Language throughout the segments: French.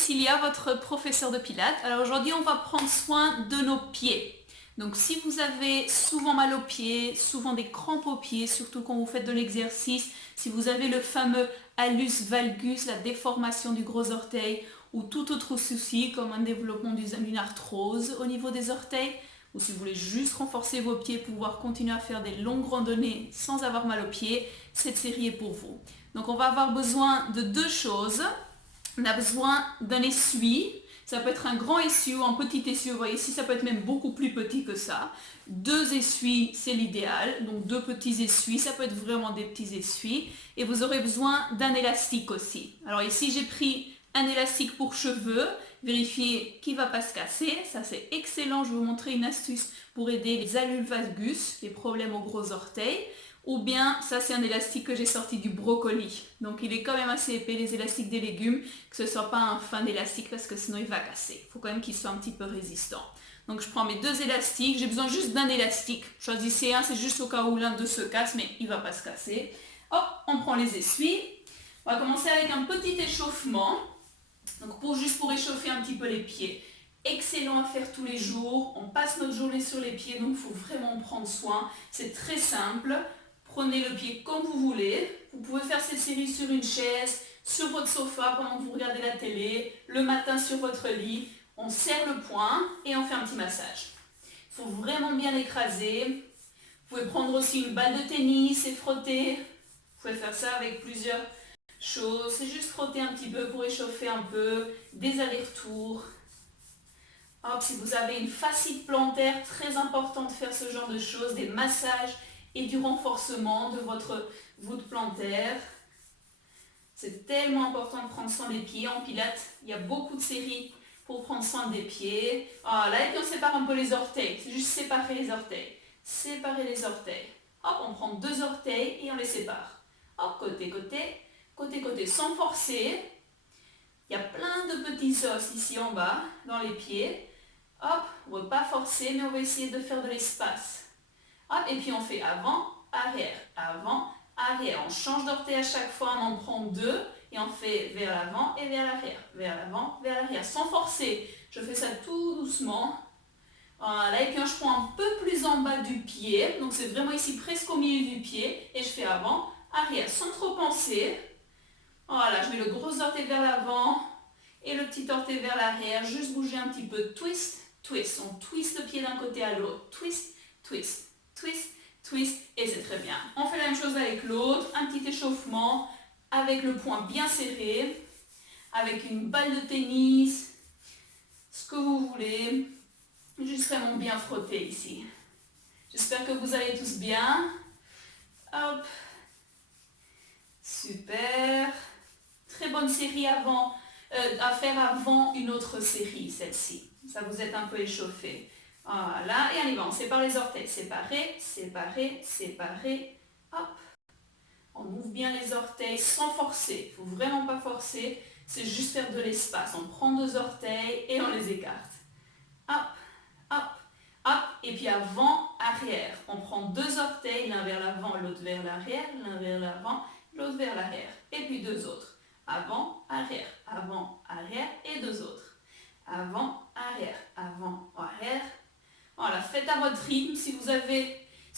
Cécilia, votre professeure de pilates. Alors aujourd'hui, on va prendre soin de nos pieds. Donc si vous avez souvent mal aux pieds, souvent des crampes aux pieds, surtout quand vous faites de l'exercice, si vous avez le fameux hallux valgus, la déformation du gros orteil, ou tout autre souci comme un développement d'une arthrose au niveau des orteils, ou si vous voulez juste renforcer vos pieds pour pouvoir continuer à faire des longues randonnées sans avoir mal aux pieds, cette série est pour vous. Donc on va avoir besoin de deux choses. On a besoin d'un essuie. Ça peut être un grand essuie ou un petit essuie. Vous voyez ici, ça peut être même beaucoup plus petit que ça. Deux essuies, c'est l'idéal. Donc deux petits essuies, ça peut être vraiment des petits essuies. Et vous aurez besoin d'un élastique aussi. Alors ici, j'ai pris un élastique pour cheveux. Vérifiez qu'il ne va pas se casser. Ça, c'est excellent. Je vais vous montrer une astuce pour aider les hallux valgus, les problèmes aux gros orteils. Ou bien, ça c'est un élastique que j'ai sorti du brocoli. Donc il est quand même assez épais, les élastiques des légumes, que ce ne soit pas un fin élastique parce que sinon il va casser. Il faut quand même qu'il soit un petit peu résistant. Donc je prends mes deux élastiques, j'ai besoin juste d'un élastique. Choisissez un, c'est juste au cas où l'un d'eux se casse, mais il ne va pas se casser. Hop, on prend les essuies. On va commencer avec un petit échauffement. Donc juste pour échauffer un petit peu les pieds. Excellent à faire tous les jours. On passe notre journée sur les pieds, donc il faut vraiment en prendre soin. C'est très simple. Prenez le pied comme vous voulez. Vous pouvez faire cette série sur une chaise, sur votre sofa pendant que vous regardez la télé, le matin sur votre lit. On serre le poing et on fait un petit massage. Il faut vraiment bien écraser. Vous pouvez prendre aussi une balle de tennis et frotter. Vous pouvez faire ça avec plusieurs choses. C'est juste frotter un petit peu pour échauffer un peu. Des allers-retours. Hop, si vous avez une fascite plantaire, très important de faire ce genre de choses, des massages et du renforcement de votre voûte plantaire. C'est tellement important de prendre soin des pieds. En pilates, il y a beaucoup de séries pour prendre soin des pieds. Là, et puis on sépare un peu les orteils. C'est juste séparer les orteils. Séparer les orteils. Hop, on prend deux orteils et on les sépare. Hop, côté, côté, côté, côté, sans forcer. Il y a plein de petits os ici en bas, dans les pieds. Hop, on ne va pas forcer, mais on va essayer de faire de l'espace. Hop, et puis on fait avant, arrière, on change d'orteil à chaque fois, on en prend deux, et on fait vers l'avant et vers l'arrière, vers l'avant, vers l'arrière, sans forcer. Je fais ça tout doucement. Voilà, et puis je prends un peu plus en bas du pied, donc c'est vraiment ici presque au milieu du pied, et je fais avant, arrière, sans trop penser. Voilà, je mets le gros orteil vers l'avant, et le petit orteil vers l'arrière, juste bouger un petit peu, twist, twist, on twist le pied d'un côté à l'autre, twist, twist, twist, twist, et c'est très bien. On fait la même chose avec l'autre, un petit échauffement, avec le poing bien serré, avec une balle de tennis, ce que vous voulez, juste vraiment bien frotter ici. J'espère que vous allez tous bien. Hop, super. Très bonne série à faire avant une autre série, celle-ci. Ça vous est un peu échauffé. Voilà, et on y va, on sépare les orteils. Séparer, séparer, séparer. Hop. On ouvre bien les orteils sans forcer. Il ne faut vraiment pas forcer. C'est juste faire de l'espace. On prend deux orteils et on les écarte. Hop, hop, hop. Et puis avant, arrière. On prend deux orteils, l'un vers l'avant, l'autre vers l'arrière. L'un vers l'avant, l'autre vers l'arrière. Et puis deux autres. Avant, arrière, et deux autres. Avant, arrière, arrière. Voilà, faites à votre rythme. Si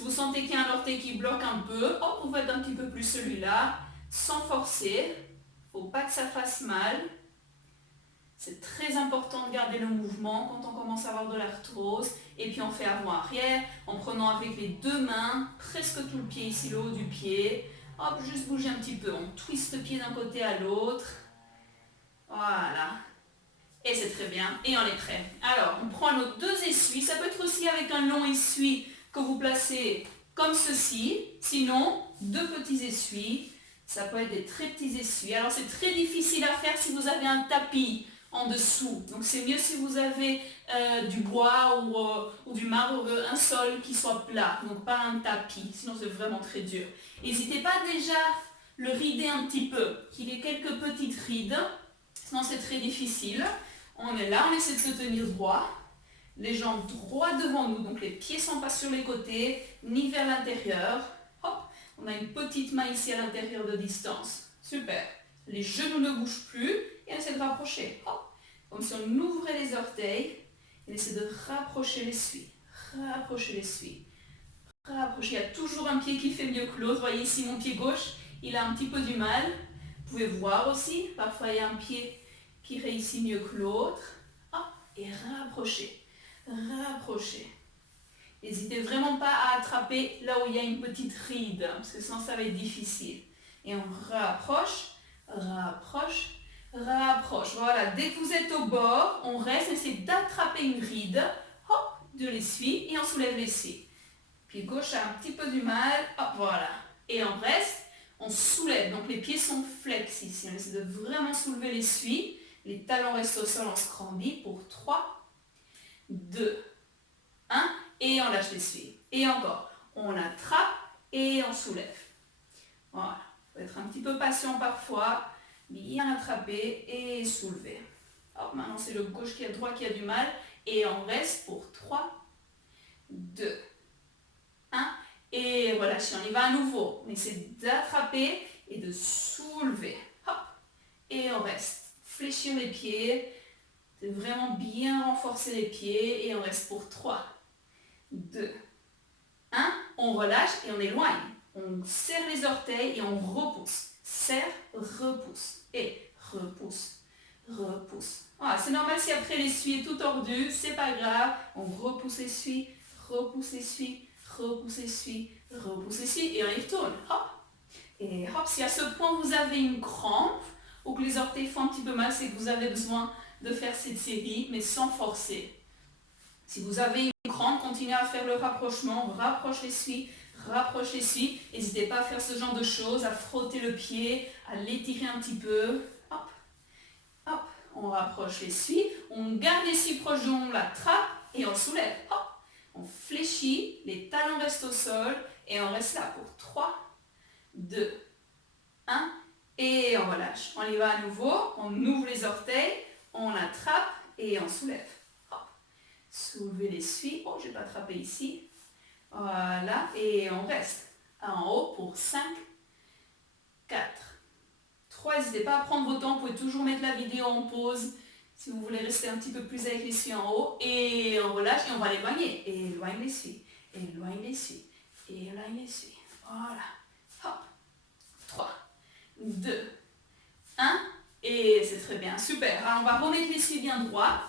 vous sentez qu'il y a un orteil qui bloque un peu, hop, vous faites un petit peu plus celui-là, sans forcer. Il ne faut pas que ça fasse mal. C'est très important de garder le mouvement quand on commence à avoir de l'arthrose. Et puis on fait avant-arrière, en prenant avec les deux mains, presque tout le pied ici, le haut du pied. Hop, juste bouger un petit peu. On twiste le pied d'un côté à l'autre. Voilà. Et c'est très bien. Et on est prêt. Alors, on prend nos deux essuies. Ça peut être aussi avec un long essuie que vous placez comme ceci. Sinon, deux petits essuies. Ça peut être des très petits essuies. Alors, c'est très difficile à faire si vous avez un tapis en dessous. Donc, c'est mieux si vous avez du bois ou du marbre, un sol qui soit plat. Donc, pas un tapis. Sinon, c'est vraiment très dur. N'hésitez pas déjà le rider un petit peu, qu'il ait quelques petites rides. Sinon, c'est très difficile. On est là, on essaie de se tenir droit. Les jambes droit devant nous, donc les pieds ne sont pas sur les côtés, ni vers l'intérieur. Hop, on a une petite main ici à l'intérieur de distance. Super. Les genoux ne bougent plus et on essaie de rapprocher. Hop, comme si on ouvrait les orteils et on essaie de rapprocher l'essuie. Rapprocher l'essuie. Rapprocher. Il y a toujours un pied qui fait mieux que l'autre. Voyez ici mon pied gauche, il a un petit peu du mal. Vous pouvez voir aussi, parfois il y a un pied qui réussit mieux que l'autre. Hop, et rapprocher. Rapprocher. N'hésitez vraiment pas à attraper là où il y a une petite ride, parce que sinon ça va être difficile. Et on rapproche, rapproche, rapproche. Voilà, dès que vous êtes au bord, on reste, essaie d'attraper une ride, hop, de l'essuie, et on soulève l'essuie. Pied gauche a un petit peu du mal, hop, voilà. Et on reste, on soulève, donc les pieds sont flex ici. On essaie de vraiment soulever l'essuie, les talons restent au sol, on se grandit pour 3, 2, 1, et on lâche l'essuie. Et encore, on attrape et on soulève. Voilà, il faut être un petit peu patient parfois, bien attraper et soulever. Hop, maintenant c'est le gauche qui a le droit qui a du mal, et on reste pour 3, 2, 1, et voilà, si on y va à nouveau, on essaie d'attraper et de soulever. Hop, et on reste. Fléchir les pieds, c'est vraiment bien renforcer les pieds, et on reste pour 3, 2, 1, on relâche et on éloigne. On serre les orteils et on repousse. Serre, repousse. Et repousse, repousse. Voilà, c'est normal si après l'essuie est tout tordu, c'est pas grave. On repousse l'essuie, repousse l'essuie, repousse l'essuie, repousse l'essuie et on y retourne. Hop. Et hop, si à ce point vous avez une crampe ou que les orteils font un petit peu mal, c'est que vous avez besoin de faire cette série, mais sans forcer. Si vous avez une crampe, continuez à faire le rapprochement, rapproche l'essuie, n'hésitez pas à faire ce genre de choses, à frotter le pied, à l'étirer un petit peu, hop, hop, on rapproche l'essuie, on garde l'essuie proche de nous, on l'attrape et on soulève, hop, on fléchit, les talons restent au sol et on reste là pour 3, 2, 1 et on relâche. On y va à nouveau, on ouvre les orteils, on attrape et on soulève. Soulevez l'essuie. Oh, je n'ai pas attrapé ici. Voilà. Et on reste en haut pour 5, 4, 3. N'hésitez pas à prendre votre temps. Vous pouvez toujours mettre la vidéo en pause si vous voulez rester un petit peu plus avec l'essuie en haut. Et on relâche et on va l'éloigner. Éloigne l'essuie. Éloigne l'essuie. Éloigne l'essuie. Voilà. Hop. 3, 2, 1. Et c'est très bien. Super. Alors, on va remettre l'essuie bien droit.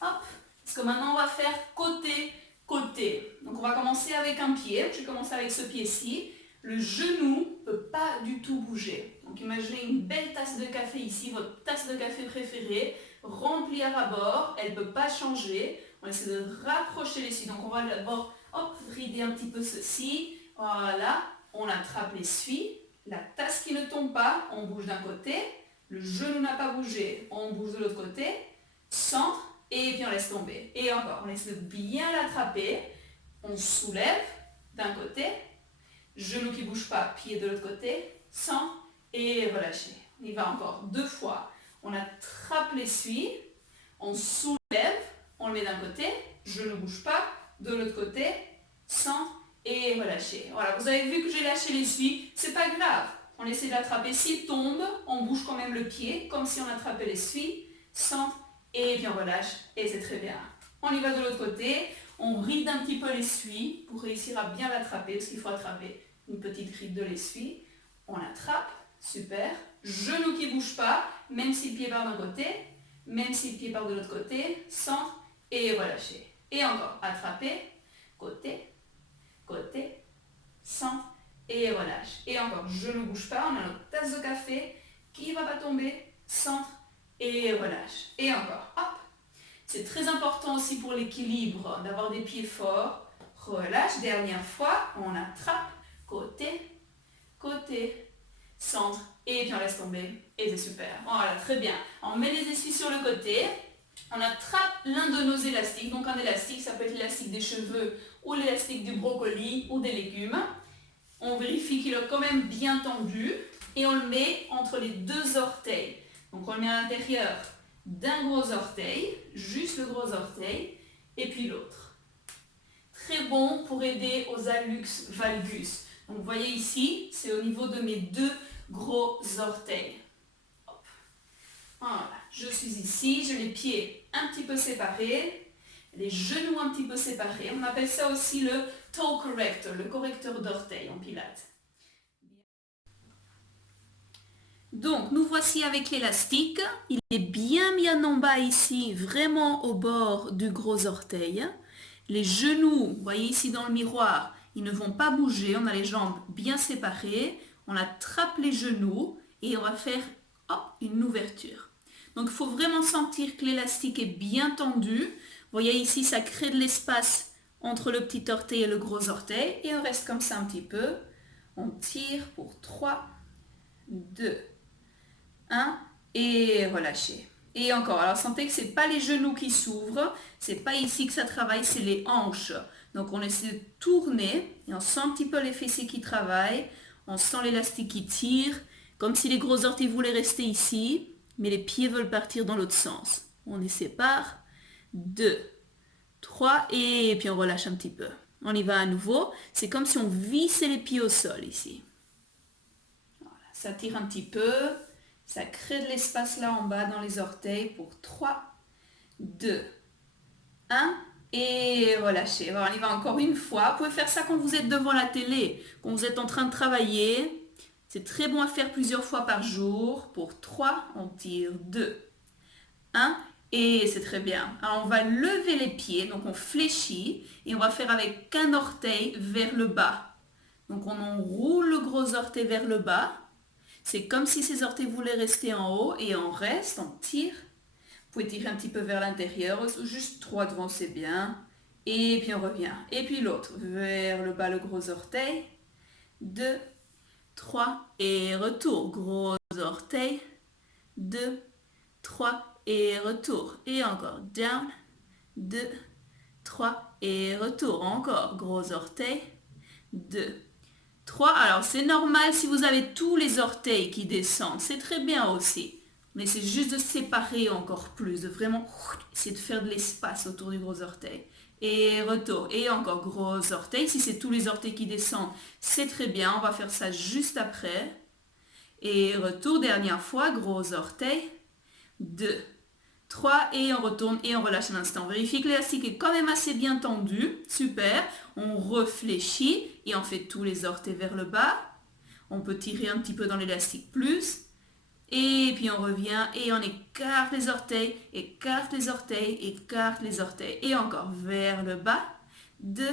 Hop. Parce que maintenant, on va faire côté, côté. Donc, on va commencer avec un pied. Je vais commencer avec ce pied-ci. Le genou ne peut pas du tout bouger. Donc, imaginez une belle tasse de café ici, votre tasse de café préférée, remplie à ras-bord. Elle ne peut pas changer. On essaie de rapprocher l'essuie. Donc, on va d'abord, hop, rider un petit peu ceci. Voilà. On attrape l'essuie. La tasse qui ne tombe pas, on bouge d'un côté. Le genou n'a pas bougé, on bouge de l'autre côté. Centre. Et puis on laisse tomber. Et encore, on essaie de bien l'attraper. On soulève d'un côté. Genou qui ne bouge pas, pied de l'autre côté. Centre et relâcher. On y va encore 2 fois. On attrape l'essuie. On soulève. On le met d'un côté. Genou ne bouge pas. De l'autre côté. Centre et relâcher. Voilà, vous avez vu que j'ai lâché l'essuie. C'est pas grave. On essaie de l'attraper. S'il tombe, on bouge quand même le pied, comme si on attrapait l'essuie. Centre. Et puis on relâche, et c'est très bien. On y va de l'autre côté, on ride un petit peu l'essuie pour réussir à bien l'attraper, parce qu'il faut attraper une petite ride de l'essuie. On attrape, super. Genou qui ne bouge pas, même si le pied part d'un côté, même si le pied part de l'autre côté, centre et relâcher. Et encore, attraper, côté, côté, centre et relâche. Et encore, genou ne bouge pas, on a notre tasse de café qui ne va pas tomber, centre et relâche. Et encore, hop. C'est très important aussi pour l'équilibre d'avoir des pieds forts. Relâche, dernière fois, on attrape, côté, côté, centre, et puis on laisse tomber. Et c'est super. Voilà, très bien. On met les essuies sur le côté. On attrape l'un de nos élastiques. Donc un élastique, ça peut être l'élastique des cheveux ou l'élastique du brocoli ou des légumes. On vérifie qu'il est quand même bien tendu. Et on le met entre les 2 orteils. Donc on le met à l'intérieur d'un gros orteil, juste le gros orteil, et puis l'autre. Très bon pour aider aux hallux valgus. Donc vous voyez ici, c'est au niveau de mes 2 gros orteils. Hop. Voilà, je suis ici, j'ai les pieds un petit peu séparés, les genoux un petit peu séparés. On appelle ça aussi le toe corrector, le correcteur d'orteil en pilates. Donc, nous voici avec l'élastique. Il est bien en bas ici, vraiment au bord du gros orteil. Les genoux, vous voyez ici dans le miroir, ils ne vont pas bouger. On a les jambes bien séparées. On attrape les genoux et on va faire hop, une ouverture. Donc, il faut vraiment sentir que l'élastique est bien tendu. Vous voyez ici, ça crée de l'espace entre le petit orteil et le gros orteil. Et on reste comme ça un petit peu. On tire pour 3, 2, 1 et relâchez. Et encore, alors sentez que ce n'est pas les genoux qui s'ouvrent, c'est pas ici que ça travaille, c'est les hanches. Donc on essaie de tourner et on sent un petit peu les fessiers qui travaillent, on sent l'élastique qui tire, comme si les gros orteils voulaient rester ici, mais les pieds veulent partir dans l'autre sens. On les sépare, 2, 3 et puis on relâche un petit peu. On y va à nouveau, c'est comme si on vissait les pieds au sol ici. Voilà, ça tire un petit peu. Ça crée de l'espace là en bas dans les orteils pour 3, 2, 1 et relâchez. Alors, on y va encore une fois. Vous pouvez faire ça quand vous êtes devant la télé, quand vous êtes en train de travailler. C'est très bon à faire plusieurs fois par jour. Pour 3, on tire 2, 1 et c'est très bien. Alors on va lever les pieds, donc on fléchit et on va faire avec qu'un orteil vers le bas. Donc on enroule le gros orteil vers le bas. C'est comme si ces orteils voulaient rester en haut et on reste, on tire. Vous pouvez tirer un petit peu vers l'intérieur, juste 3 devant, c'est bien. Et puis on revient. Et puis l'autre, vers le bas le gros orteil. 2, 3 et retour. Gros orteil. 2, 3 et retour. Et encore. Down. 2, 3 et retour. Encore. Gros orteil. 2, 3. Alors c'est normal si vous avez tous les orteils qui descendent. C'est très bien aussi. Mais c'est juste de séparer encore plus. De vraiment essayer de faire de l'espace autour du gros orteil. Et retour. Et encore gros orteil. Si c'est tous les orteils qui descendent, c'est très bien. On va faire ça juste après. Et retour. Dernière fois. Gros orteil. 2, 3 et on retourne et on relâche un instant. Vérifiez que l'élastique est quand même assez bien tendu. Super. On réfléchit et on fait tous les orteils vers le bas. On peut tirer un petit peu dans l'élastique plus. Et puis on revient et on écarte les orteils, écarte les orteils, écarte les orteils. Et encore vers le bas. 2,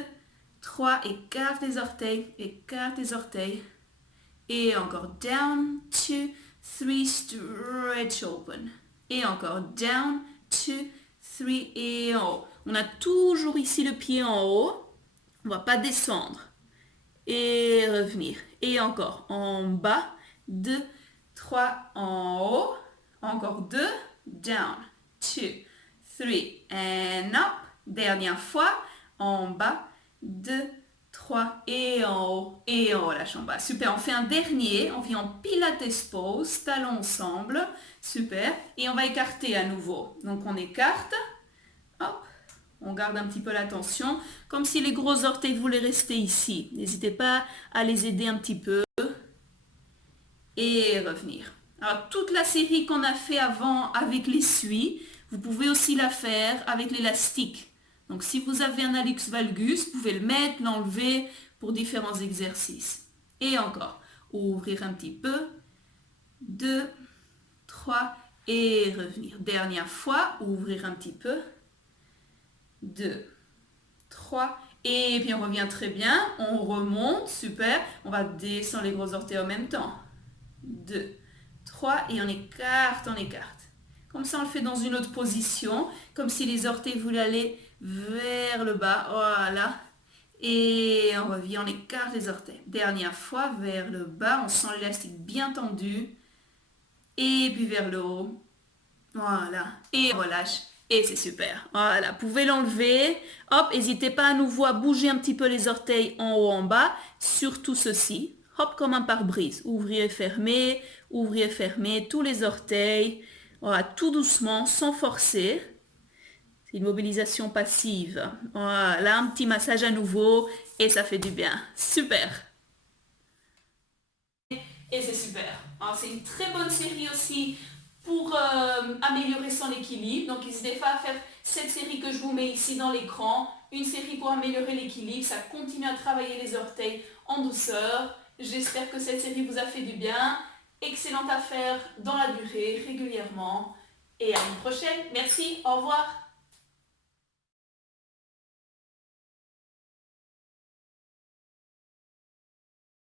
3, écarte les orteils, écarte les orteils. Et encore down, 2, 3, stretch open. Et encore down, 2, 3 et en haut. On a toujours ici le pied en haut. On ne va pas descendre. Et revenir. Et encore en bas. 2, 3 en haut. Encore 2. Down. 2, 3 and up. Dernière fois. En bas. 2, 3 et en haut. Et on relâche en bas. Super. On fait un dernier. On vient en Pilates pose. Talons ensemble. Super. Et on va écarter à nouveau. Donc on écarte. Hop. On garde un petit peu la tension. Comme si les gros orteils voulaient rester ici. N'hésitez pas à les aider un petit peu. Et revenir. Alors toute la série qu'on a fait avant avec l'essuie, vous pouvez aussi la faire avec l'élastique. Donc si vous avez un hallux valgus, vous pouvez le mettre, l'enlever pour différents exercices. Et encore. Ouvrir un petit peu. 2, 3 et revenir. Dernière fois, ouvrir un petit peu. 2, 3 et puis on revient très bien. On remonte, super. On va descendre les gros orteils en même temps. 2, 3 et on écarte, on écarte. Comme ça, on le fait dans une autre position, comme si les orteils voulaient aller vers le bas. Voilà. Et on revient, on écarte les orteils. Dernière fois, vers le bas, on sent l'élastique bien tendu. Et puis vers le haut. Voilà. Et on relâche. Et c'est super. Voilà. Vous pouvez l'enlever. Hop, n'hésitez pas à nouveau à bouger un petit peu les orteils en haut, en bas. Surtout ceci. Hop, comme un pare-brise. Ouvrir et fermer. Ouvrir et fermer. Tous les orteils. Voilà, tout doucement, sans forcer. C'est une mobilisation passive. Voilà, un petit massage à nouveau. Et ça fait du bien. Super. Et c'est super. Alors, c'est une très bonne série aussi pour améliorer son équilibre. Donc n'hésitez pas à faire cette série que je vous mets ici dans l'écran. Une série pour améliorer l'équilibre. Ça continue à travailler les orteils en douceur. J'espère que cette série vous a fait du bien. Excellente à faire dans la durée, régulièrement. Et à une prochaine. Merci, au revoir.